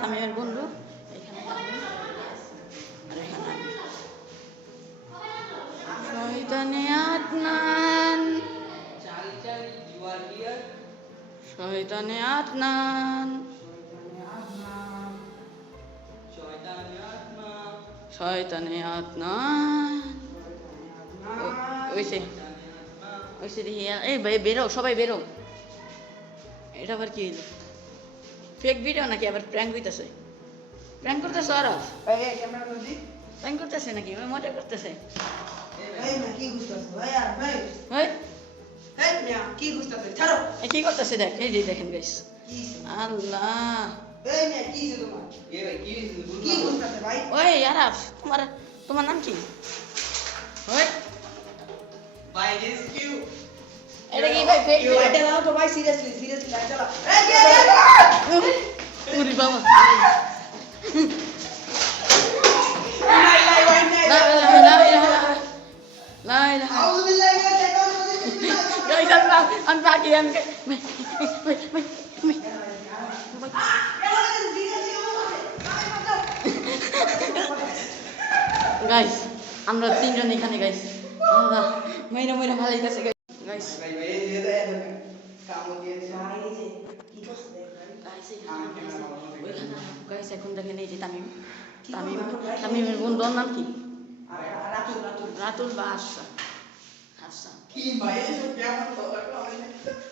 তামিমের বন্ধু, এখানে শয়তানে আদনান। শয়তানে আদনান। শয়তানে আদনান। ও- ওইসে দেখি, এই বেরো, সবাই বেরো। এটা আবার কি হইল? ফেক ভিডিও নাকি? আবার প্র্যাঙ্ক হইতেছে। প্র্যাঙ্ক করতেছে দি প্র্যাঙ্ক করতেছে নাকি? ওই মজা করতেছে। কি গুছতাছ ভাই আর ভাই। ওই? এই মিয়া কি গুছতাছ ছাড়ো। এ কি করতেছে দেখ? এই যে দেখেন কি আল্লাহ। ওই আরাফ তোমার তোমার নাম কি? ওই? এটা কি ভাই ফেক লাইটে দাও তো ভাই সিরিয়াসলি বাবা। গাইস আমরা তিনজন এখানে গাইস আল্লাহ মইরা মইরা ভালো হইতাছে দিয়েছে ভাই এই যে কি করছ দেখ ভাই গাইস এখানে দেখেন এই যে তামিম তামিম তামিমের বন্ধুর নাম কি আর রাতুল বা আশা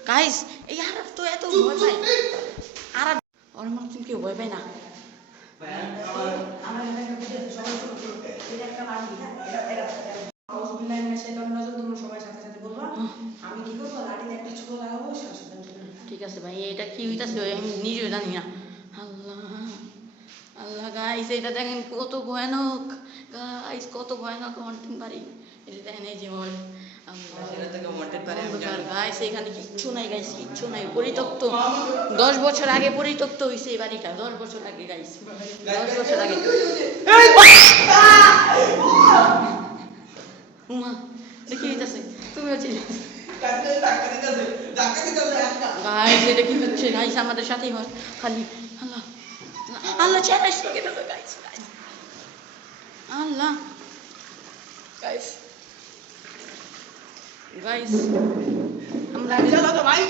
গাইস এই আরব তো এত ভয় পায় আরব ওর মতন কেউ ভয় পায় না আমার আমি কি করব লাঠিতে একটা ছোট লাগাবো। ঠিক আছে ভাই এটা কি হইতাছে আমি নিজেও জানি না আল্লাহ আল্লাহ গাইস এটা দেখেন কত ভয়ানক গাইস কত ভয়ানক হন্টিং বাড়ি এটা দেখেন এই যে ওর গাইস এখানে কিচ্ছু নাই গাইস কিচ্ছু নাই পরিত্যক্ত দশ বছর আগে পরিত্যক্ত হয়েছে এই বাড়িটা দশ বছর আগে গাইস দশ বছর আগে উমা এটা কি হইতাছে তুমি হচ্ছে গাইস এটা কি হচ্ছে? গাইস আমাদের সাথেই হয়। খালি আল্লাহ আল্লাহ চেহারা গেছে গাইস গাইস আল্লাহ। গাইস গাইস আমরা চলো তো ভাই।